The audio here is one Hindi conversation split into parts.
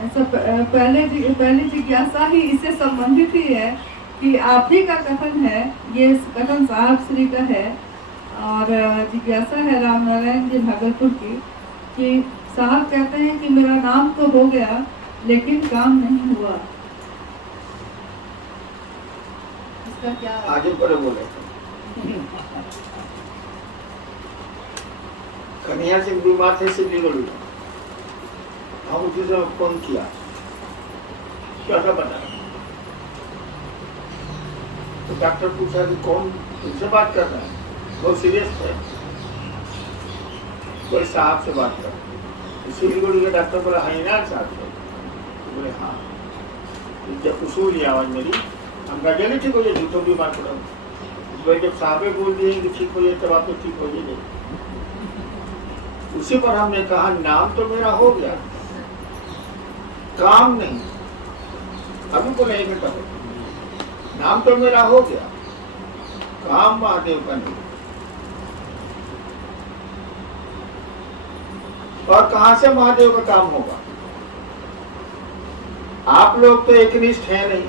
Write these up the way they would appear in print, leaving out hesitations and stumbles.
ऐसा पहले जिज्ञासा ही इससे संबंधित ही है कि आप ही का कथन है, ये कथन साहब श्री का है। और जिज्ञासा है राम नारायण जी भागलपुर की कि साहब कहते हैं कि मेरा नाम तो हो गया लेकिन काम नहीं हुआ। इसका क्या आगे पर बोले कन्हैया सिंह बीमार थे सिलीगुड़ी में, हम उसी समय फोन किया, क्या था बताया। तो डॉक्टर पूछा कि कौन तुमसे बात कर रहा है, बहुत सीरियस थे, कोई साहब से बात कर। सिलीगुड़ी के डॉक्टर बोला हाँ ना साहब से, तो बोले हाँ। जब उसूल आवाज मेरी, हम कहा जल्दी ठीक हो जाए, झूठों बीमार पड़ा। भाई जब साहबे बोल दिए कि ठीक हो जाए तब आप तो ठीक हो जाए। उसी पर हमने कहा नाम तो मेरा हो गया, काम नहीं। अभी बोले 1 घंटा हो, नाम तो मेरा हो गया, काम महादेव का नहीं। और कहां से महादेव का काम होगा? आप लोग तो एकनिष्ठ हैं नहीं,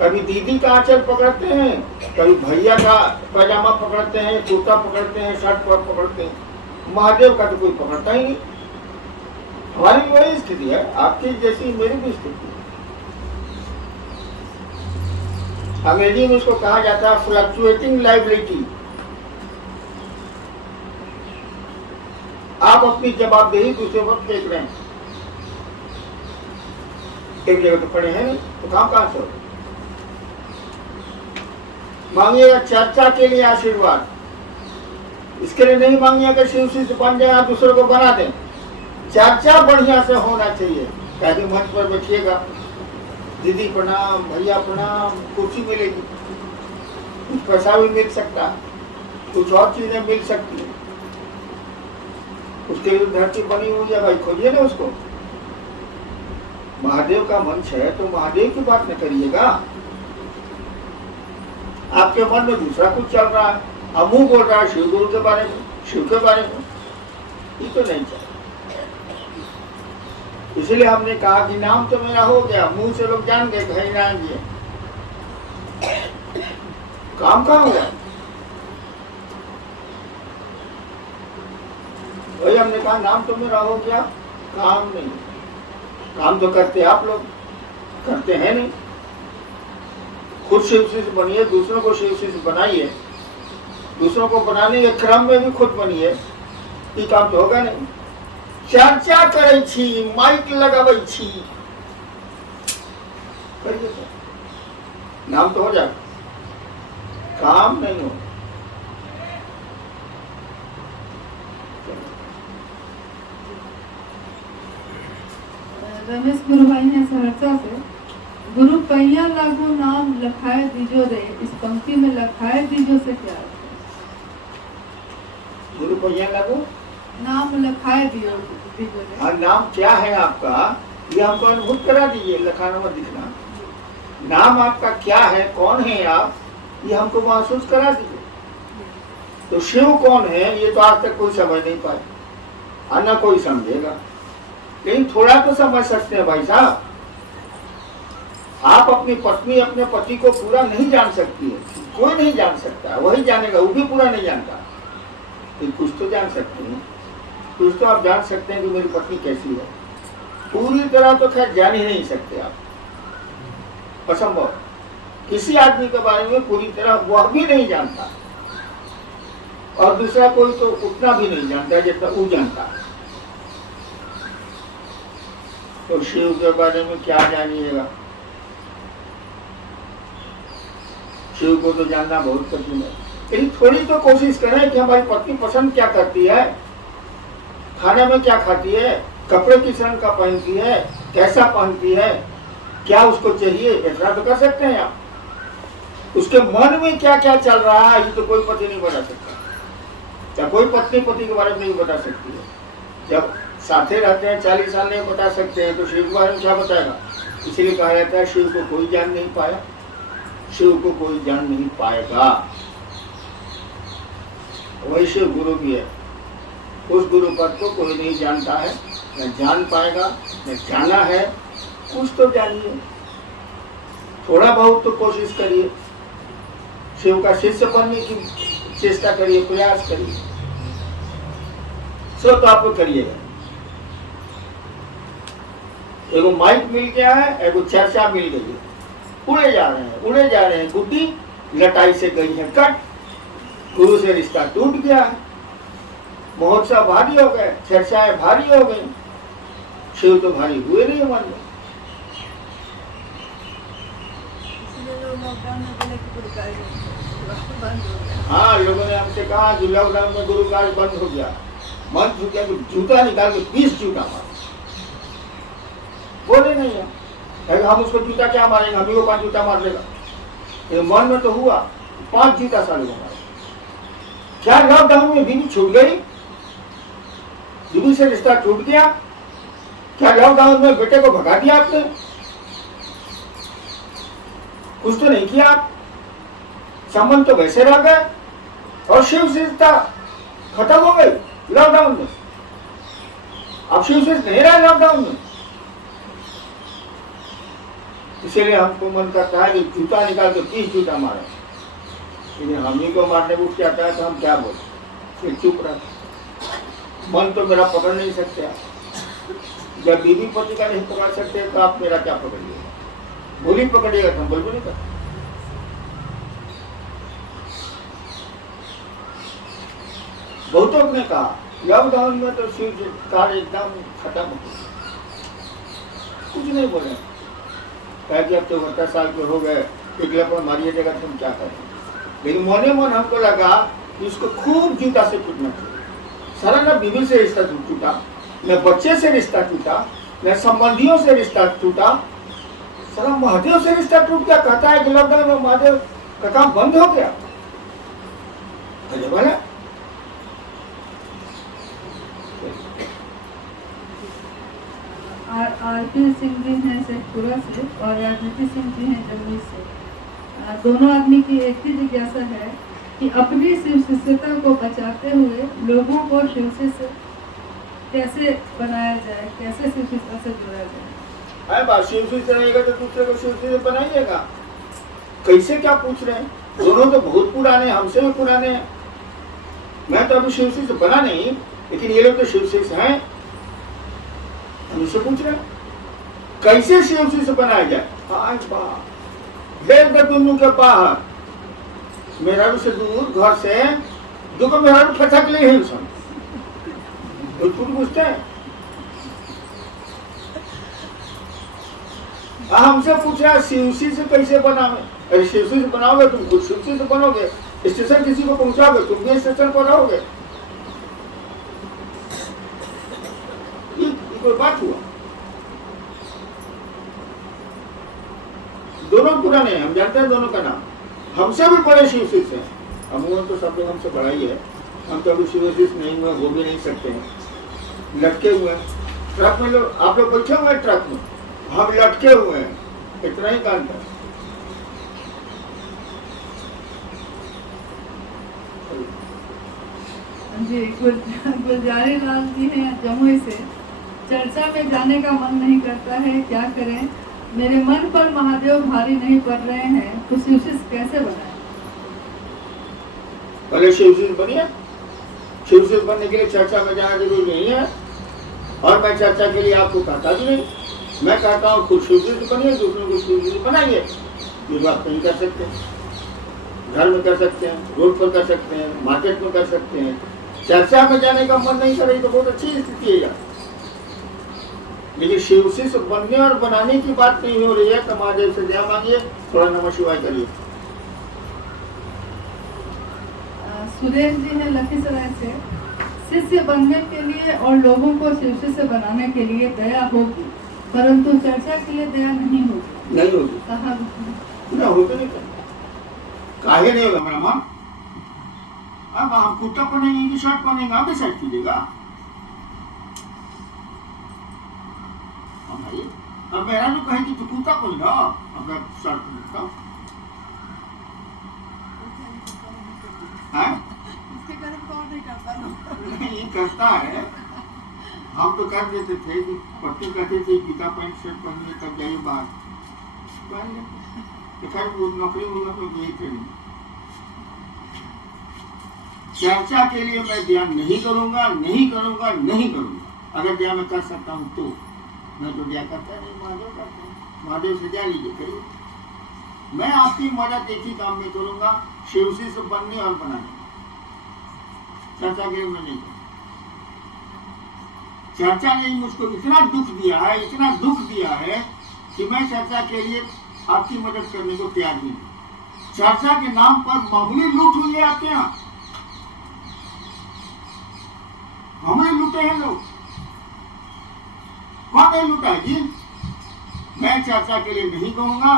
कभी दीदी का आंचल पकड़ते हैं, कभी भैया का पैजामा पकड़ते हैं, कुर्ता पकड़ते हैं, शर्ट पकड़ते हैं। महादेव का तो कोई पकड़ता ही नहीं। हमारी वही स्थिति है, आपकी जैसी मेरी भी स्थिति है। अंग्रेजी में इसको कहा जाता है फ्लक्चुएटिंग लाइबिलिटी। आप अपनी जवाबदेही दूसरे वक्त फेंक रहे हैं, एक जगह तो खड़े हैं तो काम कहां से हो? मांगिएगा चर्चा के लिए आशीर्वाद, इसके लिए नहीं मांगिएगा कि शिव से बन जाए, आप दूसरों को बना दें। चर्चा बढ़िया से होना चाहिए। कहीं मंच पर बैठिएगा, दीदी प्रणाम, भैया प्रणाम, कुर्सी मिलेगी, कुछ पैसा भी मिल सकता है, कुछ और चीजें मिल सकती है। उसके लिए धरती बनी हुई है भाई, खोजिए ना उसको। महादेव का मंच है तो महादेव की बात न करिएगा। आपके मन में दूसरा कुछ चल रहा है, अब मुंह बोल रहा है शिव गुरु के बारे में, शिव के बारे में, ये तो नहीं चाहिए। इसलिए हमने कहा कि नाम तो मेरा हो गया, मुंह से लोग जान गए भाई नारायण जी, काम कहाँ हुआ? वही हमने कहा नाम तो मेरा हो गया, काम नहीं। काम तो करते आप लोग, करते हैं नहीं। खुद शिव शिष्य बनिए, दूसरों को शिव शिष्य बनाइए, दूसरों को बनाने के क्रम में भी खुद बनिए, ये काम तो होगा नहीं। चर्चा करे छी, माइक लगावे छी, करिए तो नाम तो हो जाए, काम नहीं हो। रमेश गुरु भाई हैं सहरसा से, गुरु पैया लागू नाम लखाए दीजो रे, इस पंक्ति में लखाए दीजो से क्या है? गुरु पैया लागू नाम लखाए दीजो रे। हाँ, नाम क्या है आपका ये हमको अनुभूत करा दीजिए, लखाना मत दिखना। नाम आपका क्या है, कौन है आप, ये हमको महसूस करा दीजिए। तो शिव कौन है ये तो आज तक कोई समझ नहीं पाए, और न कोई समझेगा, लेकिन थोड़ा तो समझ सकते हैं भाई साहब। आप अपनी पत्नी अपने पति को पूरा नहीं जान सकती है, कोई नहीं जान सकता, वही जानेगा, वो भी पूरा नहीं जानता, तो कुछ तो जान सकते हैं। कुछ तो आप जान सकते हैं कि मेरी पत्नी कैसी है। पूरी तरह तो खैर जान ही नहीं सकते आप, असंभव। किसी आदमी के बारे में पूरी तरह वह भी नहीं जानता, और दूसरा कोई तो उतना भी नहीं जानता जितना वो जानता है। तो शिव के बारे में क्या जानिएगा? शिव को तो जानना बहुत कठिन है, लेकिन थोड़ी तो कोशिश करें कि हमारी पत्नी पसंद क्या करती है, खाने में क्या खाती है, कपड़े किस रंग का पहनती है, कैसा पहनती है, क्या उसको चाहिए, इतना तो कर सकते हैं आप। उसके मन में क्या क्या चल रहा है ये तो कोई पति नहीं बता सकता, या कोई पत्नी पति के बारे में नहीं बता सकती है। जब साथे रहते हैं 40 साल नहीं बता सकते हैं, तो शिव के बारे में क्या बताएगा? इसलिए कहा जाता है शिव को कोई जान नहीं पाया, शिव को कोई जान नहीं पाएगा। वही शिव गुरु भी है, उस गुरु पद को कोई नहीं जानता है, न जान पाएगा, उसमें जाना है, कुछ तो जानिए, थोड़ा बहुत तो कोशिश करिए, शिव का शिष्य बनने की चेष्टा करिए, प्रयास करिए, सो तो आप करिएगा। एगो माइक मिल गया है, एगो चर्चा मिल गई है, उड़े जा रहे हैं, उड़े जा रहे हैं, गुड्डी लटाई से गई है कट, गुरु से रिश्ता टूट गया है, महोत्सव भारी हो गए, चर्चाएं भारी हो गई, शिव तो भारी हुए नहीं मन में। हाँ, लोगों ने हमसे कहा कि लॉकडाउन में गुरु कार्य बंद हो गया, बंद हो गया तो जूता निकाल के 20 जूता मार बोले नहीं है, हम उसको जूता क्या मारेंगे, हम ही को 5 जूता मार देगा। ये मन में तो हुआ 5 जूता सालों को मारे। क्या लॉकडाउन में बीवी छूट गई, बीवी से रिश्ता टूट गया? क्या लॉकडाउन में बेटे को भगा दिया आपने? कुछ तो नहीं किया आप, संबंध तो वैसे रह गए और शिव से रिश्ता खत्म हो गई लॉकडाउन में। अब शिव से नहीं रहा लॉकडाउन में, इसीलिए हमको मन करता है कि जूता निकाल के 30 जूता मारे, लेकिन हम ही को मारने उठ जाता है तो हम क्या बोले, फिर चुप रहे। मन तो मेरा पकड़ नहीं सकते, जब बीवी पति का नहीं पकड़ सकते तो आप मेरा क्या पकड़िएगा, बोली पकड़िएगा तो हम बोल नहीं करते। बहुतों ने कहा लॉकडाउन में तो शिव कार्य एकदम खत्म हो गया, कुछ नहीं बोले, कह कि अब तो 70 साल के हो गए, टिकले पर मारिए देगा तुम क्या करें। लेकिन मने मन हमको लगा कि उसको खूब जूता से टूटना चाहिए। सारा न बीवी से रिश्ता टूटा, न बच्चे से रिश्ता टूटा, न संबंधियों से रिश्ता टूटा, सारा महादेव से रिश्ता टूट गया। कहता है कि लॉकडाउन में महादेव का काम बंद हो गया। बोले आरपी सिंह जी हैं शेखपुरा से और राजनीति सिंह जी हैं जमुई से। दोनों आदमी की एक ही जिज्ञासा है कि अपनी शिव शिष्यता को बचाते हुए लोगों को शिव शिष्य कैसे बनाया जाए, कैसे शिव शिष्यता से जुड़ा जाए। बात शिव शिष्य रहेगा तो दूसरे को शिव शिष्य बनाइएगा। कैसे क्या पूछ रहे हैं, दोनों तो बहुत पुराने, हमसे भी पुराने हैं। मैं तो अभी शिव शिष्य बना नहीं, लेकिन ये लोग तो शिव शिष्य हैं। हम इससे पूछ रहे हैं कैसे शिव शिष्य बनाया जाए। आज बात दोनों के बाहर मेरा से दूर घर से दुको मेरा फटक ले ही सब पूछते हैं। हमसे पूछा शिवसी से कैसे बनाओगे, अरे शिवसी से बनाओगे तुम खुद शिवसी से बनोगे, स्टेशन किसी को पहुंचाओगे तुम भी स्टेशन पर रहोगे, ये कोई बात हुआ। दोनों पुराने हैं, हम जानते हैं दोनों का नाम, हमसे भी बड़े शिवसी से हैं। अमूमन तो सब लोग हमसे बड़ा ही है, हम तो अभी शिवसी नहीं हुए, वो भी नहीं सकते हैं, लटके हुए हैं ट्रक में। लोग आप लोग बैठे हुए हैं ट्रक में, हम लटके हुए हैं, इतना ही काम था। जी गुलजारी लाल जी हैं जमुई से। चर्चा में जाने का मन नहीं करता है, क्या करें, मेरे मन पर महादेव भारी नहीं पड़ रहे हैं, तो शिवशिष्य कैसे बनाए। पहले शिवशिष्य बनिए। शिवशिष्य बनने के लिए चर्चा में जाना जरूरी नहीं है, और मैं चर्चा के लिए आपको कहता भी नहीं। मैं कहता हूँ खुद शिवशिष्य बनिए, दूसरों को शिवशिष्य बनाइए। ये बात नहीं कर सकते, घर में कर सकते हैं, रोड पर कर सकते हैं, मार्केट में कर सकते हैं। चर्चा में जाने का मन नहीं करे तो बहुत अच्छी स्थिति है, लेकिन शिवशिष्य बनने और बनाने की बात नहीं हो रही है। तो महादेव से जय मांगिए, थोड़ा नमः शिवाय करिए। सुरेश जी हैं लखीसराय से। शिष्य बनने के लिए और लोगों को शिव शिष्य बनाने के लिए दया होगी, परंतु चर्चा के लिए दया नहीं होगी। नहीं होगी, कहा ना होते नहीं, काहे नहीं होगा मेरा मन। अब हम कुर्ता पहनेंगे कि शर्ट पहनेंगे, आप डिसाइड कीजिएगा। अब मेरा भी कहे कि तू कुर्ता पहन लो, अब मैं शर्ट पहनता इसके कारण कौन नहीं करता ना। नहीं करता है, हम तो कर देते थे कि पत्नी कहते थे गीता पैंट शर्ट पहनिए तब जाइए बाहर पहन लेते। तो खैर वो नौकरी होगा तो यही करेंगे। चर्चा के लिए मैं ध्यान नहीं करूंगा, नहीं करूंगा, नहीं करूंगा। अगर ध्यान मैं कर सकता हूं तो। मैं तो क्या करता नहीं, महादेव करते हैं। महादेव से जा लीजिए, करिए। मैं आपकी मदद एक ही काम में करूंगा, शिव से बनने और बनाने। चर्चा के लिए मैं नहीं करूंगा। चर्चा ने मुझको इतना दुख दिया है, इतना दुख दिया है कि मैं चर्चा के लिए आपकी मदद करने को तैयार नहीं। चर्चा के नाम पर मामूली लूट हुई है आपके यहाँ, मामूली लूटे हैं लोग। कौन नहीं लूटा है जी? मैं चर्चा के लिए नहीं कहूंगा,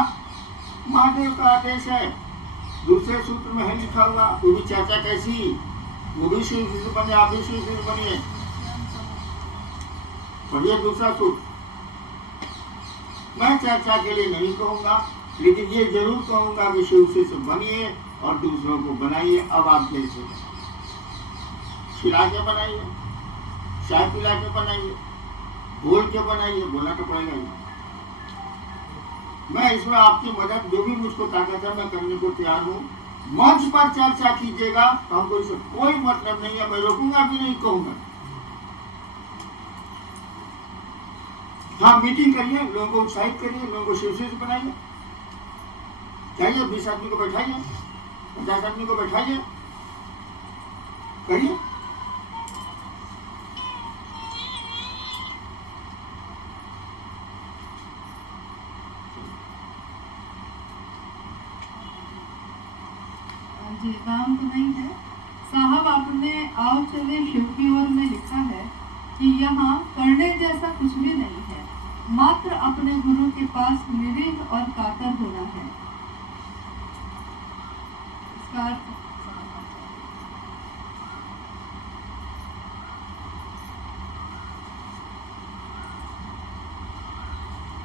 महादेव का आदेश है। दूसरे सूत्र में है लिखा हुआ, वो भी चर्चा कैसी, वो भी शिव से बने, आप भी शिव से बनिए। पढ़िए दूसरा सूत्र। मैं चर्चा के लिए नहीं कहूंगा, लेकिन ये जरूर कहूंगा कि शिव से बनिए और दूसरों को बनाइए। अब आप जैसे खिला के बनाइए, चाय पिला के बनाइए, बोल के बनाइए, बोलना तो पड़ेगा ही। मैं इसमें आपकी मदद जो भी मुझको ताकत है मैं करने को तैयार हूँ। मंच पर चर्चा कीजिएगा तो हमको इससे कोई मतलब नहीं है, मैं रोकूंगा भी नहीं, कहूंगा। हाँ, मीटिंग करिए, लोगों को उत्साहित करिए, लोगों को शिव से बनाइए। चाहिए 20 आदमी को बैठाइए, 50 आदमी को बैठाइए, करिए। जी, नाम तो नहीं है साहब। आपने आओ चले शिव की ओर में लिखा है कि यहाँ करने जैसा कुछ भी नहीं है, मात्र अपने गुरु के पास निरीह और कातर होना है। इसका अर्थ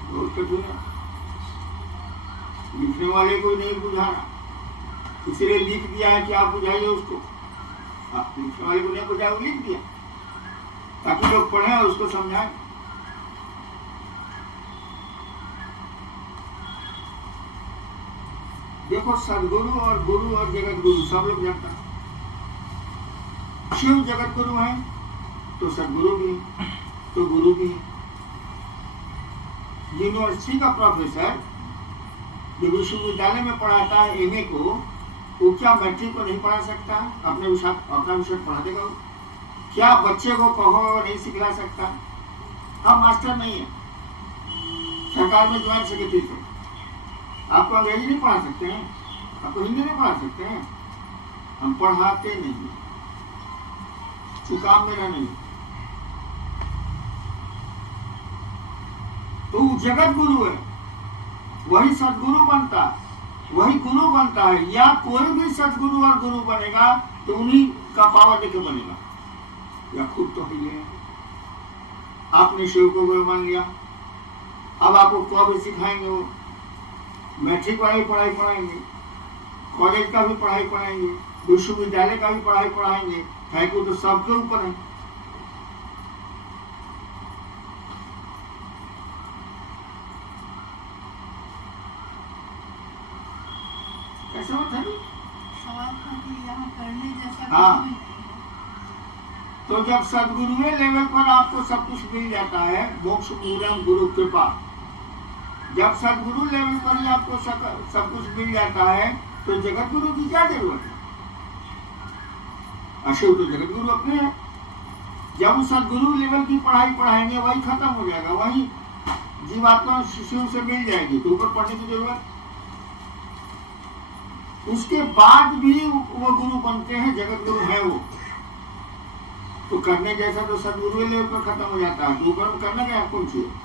बहुत कठिन है, लिखने वाले को नहीं बुझाना, इसलिए लिख दिया है कि आप बुझाइए उसको। आप लिखने वाले को नहीं बुझाया, वो लिख दिया ताकि लोग पढ़े और उसको समझाएं। देखो, सदगुरु और गुरु और जगत गुरु सब लोग जानता है। शिव जगत गुरु है तो सदगुरु भी है, तो गुरु भी है। यूनिवर्सिटी का प्रोफेसर जो विश्वविद्यालय में पढ़ाता है एमए को, वो क्या मैट्रिक को नहीं पढ़ा सकता? अपना विषय पढ़ा देगा? क्या बच्चे को कहो नहीं सिखला सकता? हम मास्टर नहीं है, सरकार में ज्वाइंट सेक्रेटरी थे। आपको अंग्रेजी नहीं पढ़ा सकते हैं, आपको हिंदी नहीं पढ़ा सकते हैं। हम पढ़ाते नहीं, चुकाव मेरा नहीं। तो जगत गुरु है, वही सदगुरु बनता है, वही गुरु बनता है। या कोई भी सदगुरु और गुरु बनेगा तो उन्हीं का पावर देके बनेगा, या खुद तो ही है। आपने शिव को गुरु मान लिया, अब आपको कब सिखाएंगे? वो मैट्रिक वाली पढ़ाई पढ़ाएंगे, कॉलेज का भी पढ़ाई पढ़ाएंगे, विश्वविद्यालय का भी पढ़ाई पढ़ाएंगे। को तो सबके ऊपर है। ऐसा मत है। सवाल था कि यहाँ करने जैसा हाँ। कुछ भी नहीं है। तो जब सदगुरुए लेवल पर आपको सब कुछ मिल जाता है, मोक्ष मूलम गुरु कृपा, जब सदगुरु लेवल पर ही आपको सब कुछ मिल जाता है तो जगत गुरु की क्या जरूरत है? अशिव तो जगत गुरु अपने हैं। जब सदगुरु लेवल की पढ़ाई पढ़ाएंगे वही खत्म हो जाएगा, वही जीवात्मा शिशु से मिल जाएगी, तो ऊपर पढ़ने की जरूरत। उसके बाद भी वो गुरु बनते हैं, जगत गुरु है वो। तो करने जैसा तो सदगुरु लेवल पर खत्म हो जाता है, तो ऊपर में करने का कौन सी है?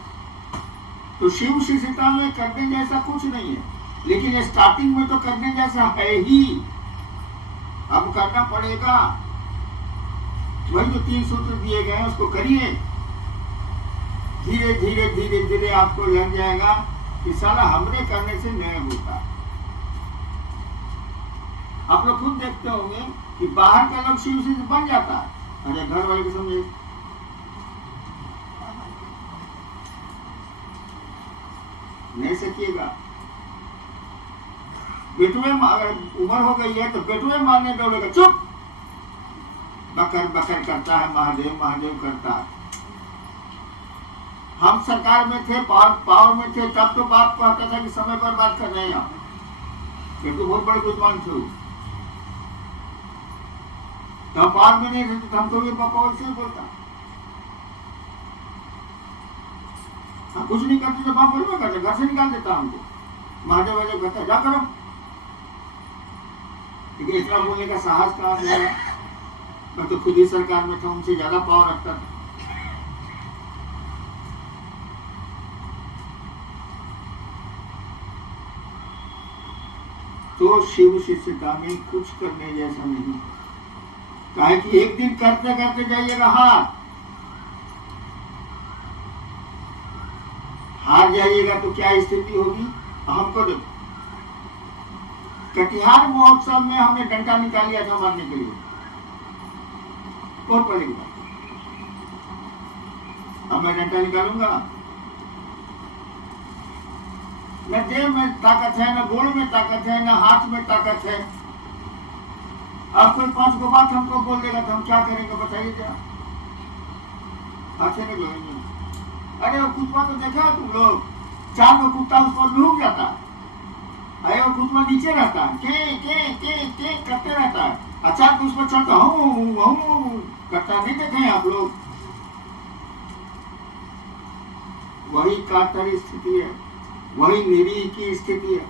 तो शिव शिष्यता में करने जैसा कुछ नहीं है, लेकिन स्टार्टिंग में तो करने जैसा है ही। अब करना पड़ेगा, वही जो 3 सूत्र दिए गए हैं उसको करिए। धीरे धीरे धीरे धीरे आपको लग जाएगा कि साला हमने करने से नहीं होता। आप लोग खुद देखते होंगे कि बाहर का लोग शिव से बन जाता है, अरे घर वाले को समझे नहीं सकिएगा। बेटुए अगर उम्र हो गई है तो बेटुए मारने दौड़ेगा, चुप, बकर बकर करता है, महादेव महादेव करता है। हम सरकार में थे, पावर में थे, तब तो बाप कहता था कि समय पर बात कर रहे हैं आप, बेटू बहुत बड़े विद्वान थे। तो हम पावर में नहीं थे तो हमको भी पापा वैसे बोलता, हम कुछ नहीं करते तो बाप बोलना करते, घर से निकाल देता हमको, महादेव महादेव कहता जा करो। लेकिन इतना बोलने का साहस कहाँ से आया? मैं तो खुद ही सरकार में था, उनसे ज्यादा पावर रखता था। तो शिव शिष्यता में कुछ करने जैसा नहीं है। काहे कि एक दिन करते करते जाइएगा हार जाइएगा तो क्या स्थिति होगी हमको देखो। कटिहार महोत्सव में हमने डंडा निकाल लिया था मारने के लिए, बहुत पहले की बात। अब मैं डंडा निकालूंगा, न देह में ताकत है, न गोड़ में ताकत है, न हाथ में ताकत है। अब कोई 5 गो बात हमको बोल देगा तो हम क्या करेंगे बताइए जरा? हाथ नहीं जोड़ेंगे। अरे वो कुत्ता तो देखा तुम लोग, 4 गो कुत्ता उसको लूट जाता है, अरे वो कुत्ता नीचे रहता है, के करते रहता है, अच्छा तो उस पर चढ़ता हूँ करता नहीं देखे आप लोग? वही कातर स्थिति है, वही निरीह की स्थिति है।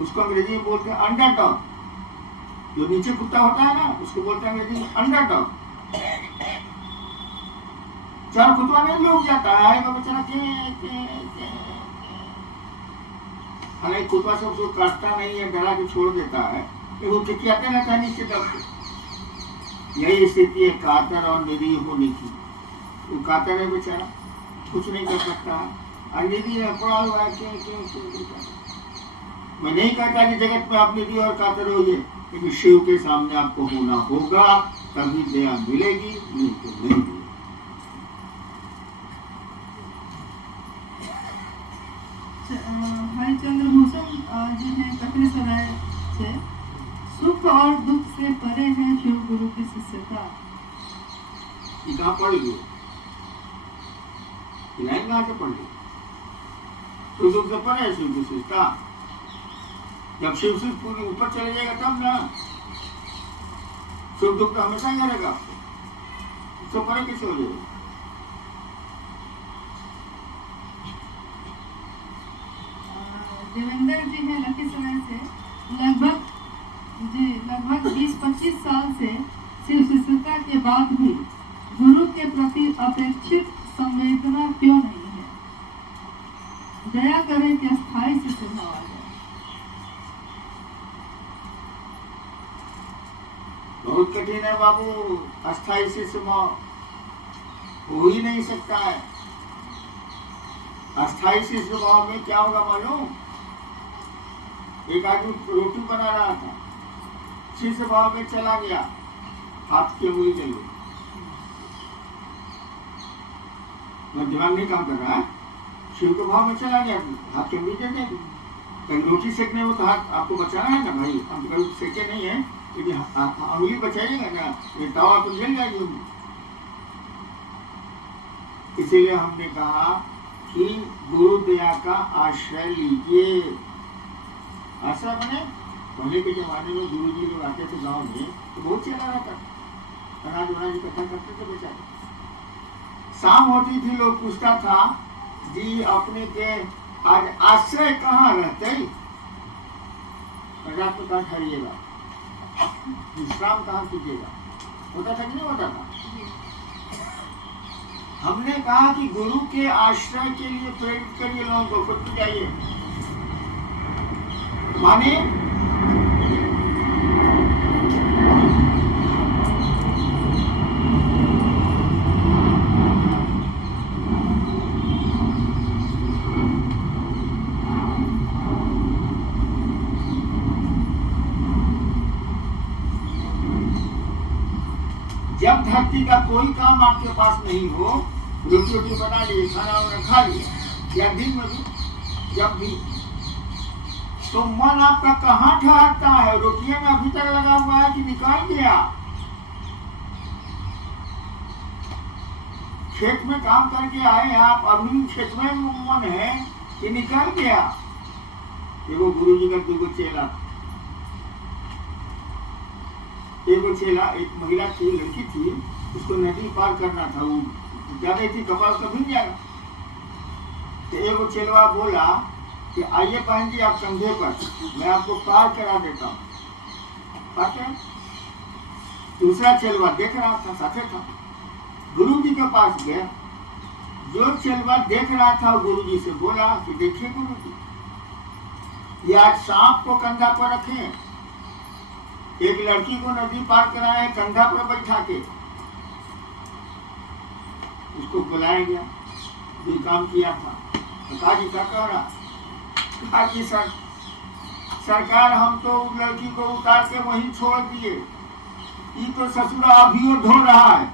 उसको अंग्रेजी में बोलते हैं अंडरडॉग। जो नीचे कुत्ता होता है ना, उसको बोलते हैं अंग्रेजी में अंडरडॉग। 4 कुत्ता नहीं लूट जाता है, आएगा बेचारा के हालांकि कुत्ता से उसको काटता नहीं है, डरा के छोड़ देता है, लेकिन वो टिकियाते रहता है नीचे दब के। यही स्थिति है कातर और निरीह होने की। वो कातर है बेचारा, कुछ नहीं कर सकता है, निधि है पड़ा हुआ है। मैं नहीं कहता कि जगत में आप निधि और कातर होइए, लेकिन शिव के सामने आपको होना होगा, तभी दया मिलेगी, नहीं तो नहीं मिलेगी। हरिचंद्र भूषण जी ने कपिल सराय से, सुख और दुख से परे है शिव गुरु की शिष्यता। ये कहाँ पढ़ ली? लाइन कहाँ से पढ़ ली? सुख दुख से परे है शिव की शिष्यता। जब शिव से पूरी ऊपर चले जाएगा तब ना, सुख दुख तो हमेशा ही रहेगा आपको, उससे परे कैसे हो जाएगा? देवेंद्र जी हैं लखीसराय से, लगभग 20-25 साल से शिव शिष्यता के बाद भी गुरु के प्रति अपेक्षित संवेदना क्यों नहीं है? दया करें कि अस्थायी शिष्य भाव आ जाए। बहुत कठिन है बाबू, अस्थायी शिष्य भाव हो ही नहीं सकता है। अस्थायी शिष्य भाव में क्या होगा मालूम? एक आदमी रोटी बना रहा था, शिष्य भाव में चला गया, हाथ की उंगली चल गई। मैं दिमाग नहीं काम कर रहा है, शिव के भाव में चला गया, हाथ की उंगली चल गई। कहीं रोटी सेकने में तो हाथ आपको बचाना है ना भाई, हम कभी सेके नहीं है, लेकिन उंगली बचाइएगा ना, ये तवा तो जल जाएगी उंगली। इसीलिए हमने कहा कि गुरु दया का आश्रय लीजिए। आश्रय बने, पहले के जमाने में गुरु जी लोग आते थे गांव में तो बहुत चला रहता था, अनाज वनाज इकट्ठा करते थे बेचारे। शाम होती थी, लोग पूछता था जी अपने के आज आश्रय कहाँ रहते, रात में कहाँ ठहरिएगा, विश्राम कहाँ कीजिएगा, होता था कि नहीं होता था? हमने कहा कि गुरु के आश्रय के लिए प्रेरित करिए लोगों को, खुद भी जाइए। माने जब धरती का कोई काम आपके पास नहीं हो, रोटी बना लिए, खाना वाना खा लिया, या दिन में भी जब भी, तो मन आपका कहाँ ठहरता है? रोटियों में अभी तक लगा हुआ है कि निकल गया? खेत में काम करके आए आप, अभी खेत में मन है कि निकल गया? एगो गुरु जी का दूगो चेला, एगो चेला, एक महिला थी, लड़की थी, उसको नदी पार करना था, वो ज्यादा थी, कपास कभी नहीं आएगा। तो एगो चेलवा बोला कि आइए बहन जी आप कंधे पर, मैं आपको पार करा देता हूँ। दूसरा चेलवा देख रहा था, साथे था, गुरु जी के पास गया। जो चेलवा देख रहा था गुरु जी से बोला कि देखिए गुरु जी, ये आज सांप को कंधा पर रखे, एक लड़की को नदी पार कराए कंधा पर बैठा के, उसको बुलाया गया, ये काम किया था। तो कहा जी क्या कह रहा? कहा जी सरकार हम तो उस लड़की को उतार के वहीं छोड़ दिए, ये तो ससुरा अभियो धो रहा है।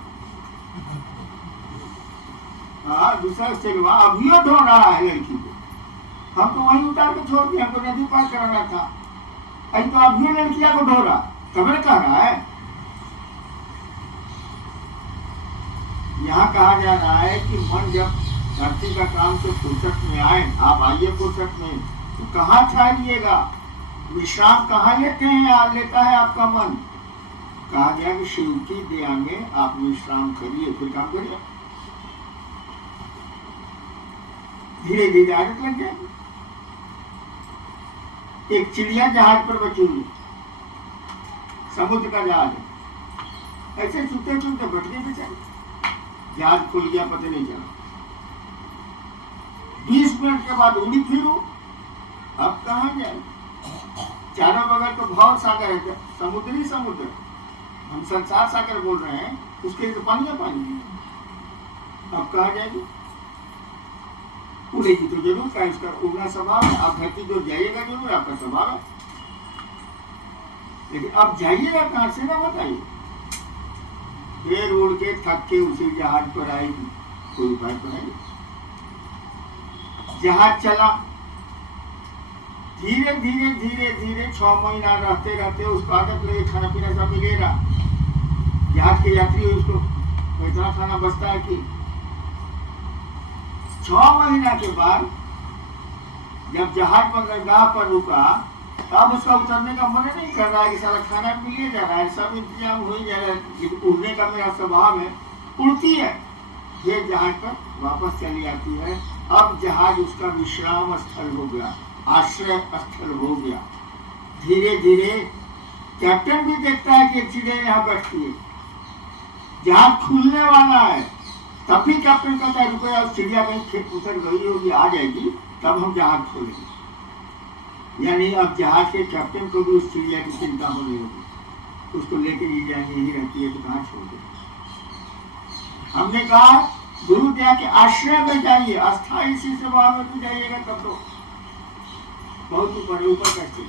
हाँ, दूसरा चेलवा अभियो धो रहा है लड़की को, हम तो वहीं उतार के छोड़ दिए, हमको नदी पार कराना था, अभी तो अभियो लड़किया को धो रहा, खबर कह रहा है। यहाँ कहा जा रहा है कि मन जब धरती का काम से फुर्सत में आए, आप आइए फुर्सत में, तो कहाँ ठहरिएगा? विश्राम कहाँ लेते हैं? आप लेता है आपका मन। कहा गया कि शिव की दया में आप विश्राम करिए, फिर काम करिए, धीरे धीरे आदत लग जाएगी। एक चिड़िया जहाज पर बची हुई, समुद्र का जहाज, ऐसे चुनते चुनते बैठ गए बेचारे, जहाज खुल गया, पता नहीं चला। 20 मिनट के बाद उड़ी फिरू, अब कहाँ जाए? चारों बगल तो भाव सागर है, समुद्री समुद्र, हम संसार सागर बोल रहे हैं, उसके लिए तो पानी है पानी, अब कहाँ जाएगी? उड़ेगी तो जरूर, का इसका उड़ना स्वभाव है, आप धरती को जाइएगा जरूर, आपका स्वभाव है, लेकिन अब जाइएगा कहाँ से ना बताइए? फिर उड़ के थक के उसी जहाज पर आएगी, कोई उपाय तो है। जहाज चला, धीरे धीरे धीरे धीरे 6 महीना रहते रहते उसको आदत लगे, खाना पीना सब मिलेगा, जहाज के यात्री उसको इतना खाना बचता है कि 6 महीना के बाद जब जहाज बंदरगाह पर रुका, तब उसका उतरने का मन नहीं कर रहा है कि सारा खाना मिले जा रहा है, सब इंतजाम हो ही जा रहा है, उड़ने का मेरा स्वभाव है, उड़ती है, ये जहाज पर वापस चली आती है। अब जहाज उसका विश्राम स्थल हो गया, आश्रय स्थल हो गया। धीरे धीरे कैप्टन भी देखता है कि चिड़िया यहाँ बैठती है, जहाज खुलने वाला है, तब भी कैप्टन कहता है रुको यार, चिड़िया कहीं खेत उतर गई होगी, आ जाएगी, तब हम जहाज खोलेंगे। यानी अब जहाज के कैप्टन को भी उस चिड़िया की चिंता हो रही होगी, उसको लेके ही जाएंगे, यही रहती है तो कहाँ छोड़ दें। हमने कहा गुरु दया के आश्रय में जाइए, अस्थायी सी सेवा में तो जाइएगा तब तो बहुत ऊपर करते,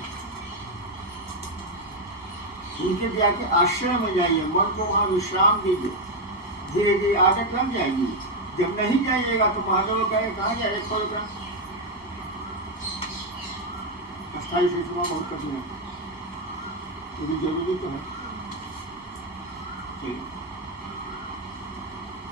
उनके दया के आश्रय में जाइए, मन को वहां विश्राम दीजिए, धीरे धीरे आदत लग जाएगी। जब नहीं जाइएगा तो महादेव कहे कहाँ जाए, अस्थायी से सेवा बहुत कठिन है, जरूरी तो है।